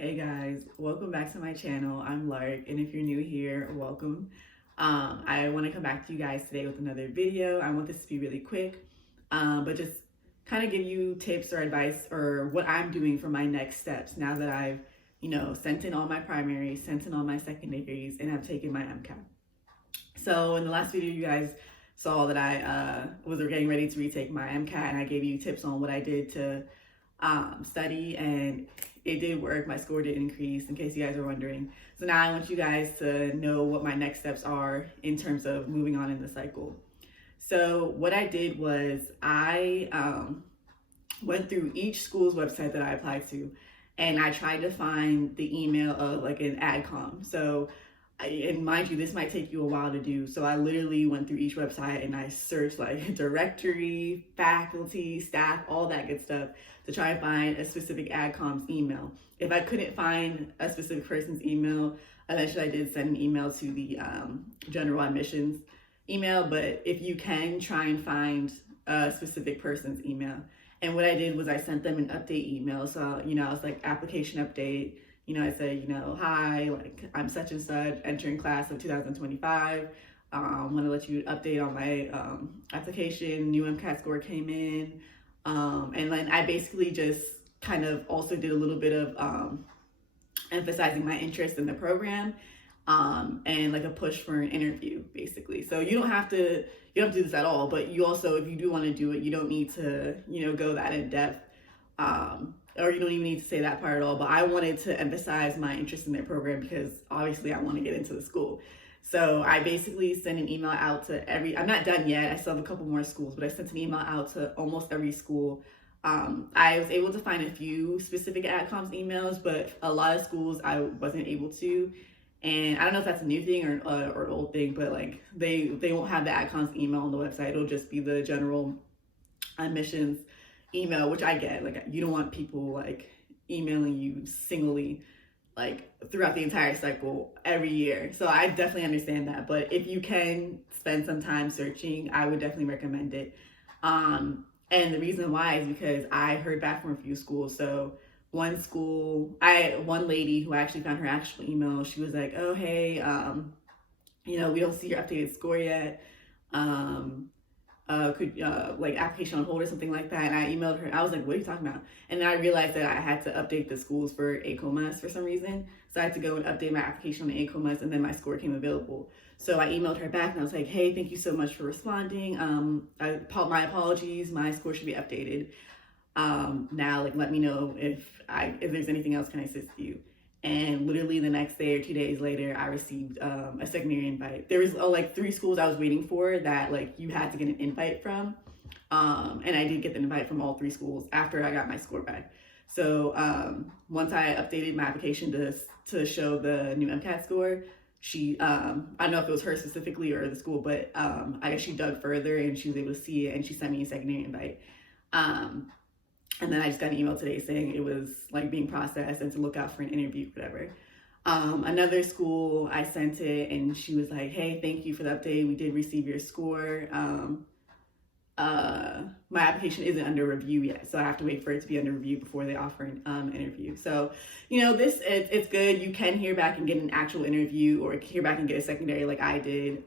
Hey guys, welcome back to my channel. I'm Lark, and if you're new here, welcome. I want to come back to you guys today with another video. I want this to be really quick, but just kind of give you tips or advice or what I'm doing for my next steps now that I've, sent in all my primaries, sent in all my secondaries, and have taken my MCAT. So in the last video, you guys saw that I was getting ready to retake my MCAT, and I gave you tips on what I did to study, and it did work. My score did increase, in case you guys are wondering. So now I want you guys to know what my next steps are in terms of moving on in the cycle. So what I did was I went through each school's website that I applied to, and I tried to find the email of like an AdCom. So and mind you, this might take you a while to do. So I literally went through each website and I searched like directory, faculty, staff, all that good stuff to try and find a specific AdCom's email. If I couldn't find a specific person's email, eventually I did send an email to the general admissions email. But if you can, try and find a specific person's email. And what I did was I sent them an update email. So, I was like, application update. I said, hi, like I'm such and such, entering class of 2025. Want to let you update on my application. New MCAT score came in. And then I basically just kind of also did a little bit of emphasizing my interest in the program and like a push for an interview, basically. So you don't have to do this at all, but you also, if you do want to do it, you don't need to, go that in depth. Or you don't even need to say that part at all, but I wanted to emphasize my interest in their program because obviously I want to get into the school. So I basically sent an email out to I'm not done yet, I still have a couple more schools, but I sent an email out to almost every school. I was able to find a few specific AdComs emails, but a lot of schools I wasn't able to. And I don't know if that's a new thing or an old thing, but like they won't have the AdComs email on the website. It'll just be the general admissions email, which I get. Like, you don't want people like emailing you singly like throughout the entire cycle every year. So I definitely understand that. But if you can spend some time searching, I would definitely recommend it. And the reason why is because I heard back from a few schools. So one lady who I actually found her actual email, she was like, oh, hey, we don't see your updated score yet. Could like application on hold or something like that. And I emailed her. I was like, what are you talking about? And then I realized that I had to update the schools for ACOMAS for some reason. So I had to go and update my application on the ACOMAS, and then my score came available. So I emailed her back and I was like, hey, thank you so much for responding. My apologies. My score should be updated. Now, like, let me know if there's anything else can I assist you. And literally the next day or 2 days later, I received a secondary invite. There was like 3 schools I was waiting for that like you had to get an invite from. And I did get the invite from all 3 schools after I got my score back. So once I updated my application to show the new MCAT score, she, I don't know if it was her specifically or the school, but I guess she dug further and she was able to see it, and she sent me a secondary invite. And then I just got an email today saying it was like being processed and to look out for an interview, whatever. Another school, I sent it and she was like, hey, thank you for the update. We did receive your score. My application isn't under review yet, so I have to wait for it to be under review before they offer an interview. So, it's good. You can hear back and get an actual interview, or hear back and get a secondary like I did.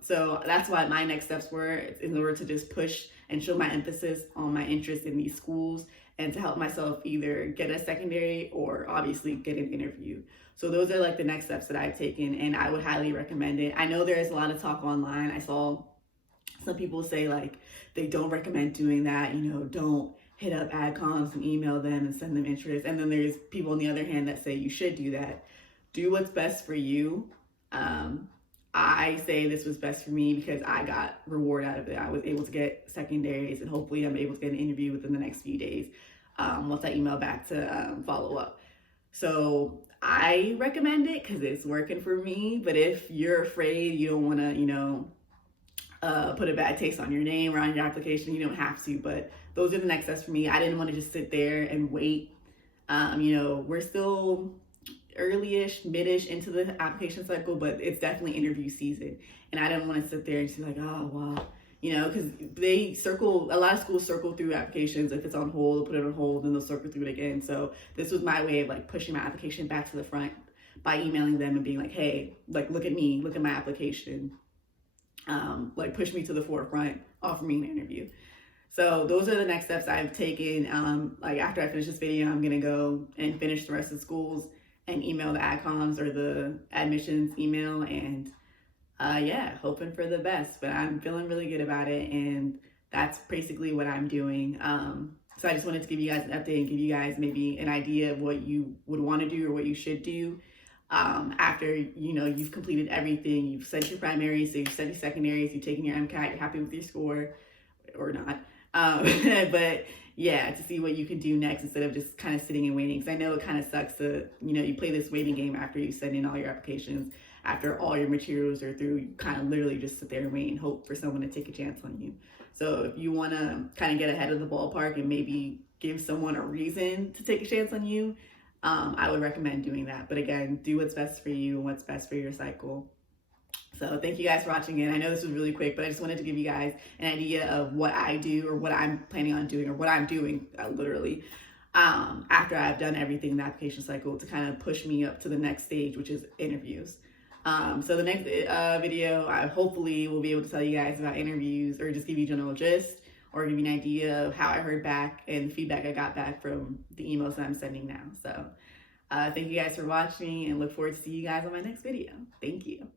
So that's why my next steps were in order to just push and show my emphasis on my interest in these schools, and to help myself either get a secondary or obviously get an interview. So those are like the next steps that I've taken, and I would highly recommend it. I know there is a lot of talk online. I saw some people say like they don't recommend doing that, don't hit up AdComs and email them and send them interest. And then there's people on the other hand that say you should do that. Do what's best for you. I say this was best for me because I got reward out of it. I was able to get secondaries, and hopefully I'm able to get an interview within the next few days once I email back to follow up. So I recommend it because it's working for me. But if you're afraid, you don't want to, put a bad taste on your name or on your application, you don't have to. But those are the next steps for me. I didn't want to just sit there and wait. We're still early-ish, mid-ish into the application cycle, but it's definitely interview season. And I didn't want to sit there and be like, oh, well, you know, because they circle, a lot of schools circle through applications. If it's on hold, they'll put it on hold and they'll circle through it again. So this was my way of like pushing my application back to the front by emailing them and being like, hey, like, look at me, look at my application, like push me to the forefront, offer me an interview. So those are the next steps I've taken. Like after I finish this video, I'm gonna go and finish the rest of the schools and email the AdComs or the admissions email, and yeah, hoping for the best. But I'm feeling really good about it, and that's basically what I'm doing. So I just wanted to give you guys an update and give you guys maybe an idea of what you would want to do or what you should do after, you know, you've completed everything. You've sent your primaries, so you've sent your secondaries, you've taken your MCAT, you're happy with your score or not. But yeah, to see what you can do next instead of just kind of sitting and waiting. Because I know it kind of sucks to, you know, you play this waiting game after you send in all your applications, after all your materials are through. You kind of literally just sit there and wait and hope for someone to take a chance on you. So if you want to kind of get ahead of the ballpark and maybe give someone a reason to take a chance on you, I would recommend doing that. But again, do what's best for you and what's best for your cycle. So thank you guys for watching it. I know this was really quick, but I just wanted to give you guys an idea of what I do or what I'm planning on doing or what I'm doing literally after I've done everything in the application cycle to kind of push me up to the next stage, which is interviews. So the next video, I hopefully will be able to tell you guys about interviews or just give you general gist or give you an idea of how I heard back and the feedback I got back from the emails that I'm sending now. So thank you guys for watching and look forward to see you guys on my next video. Thank you.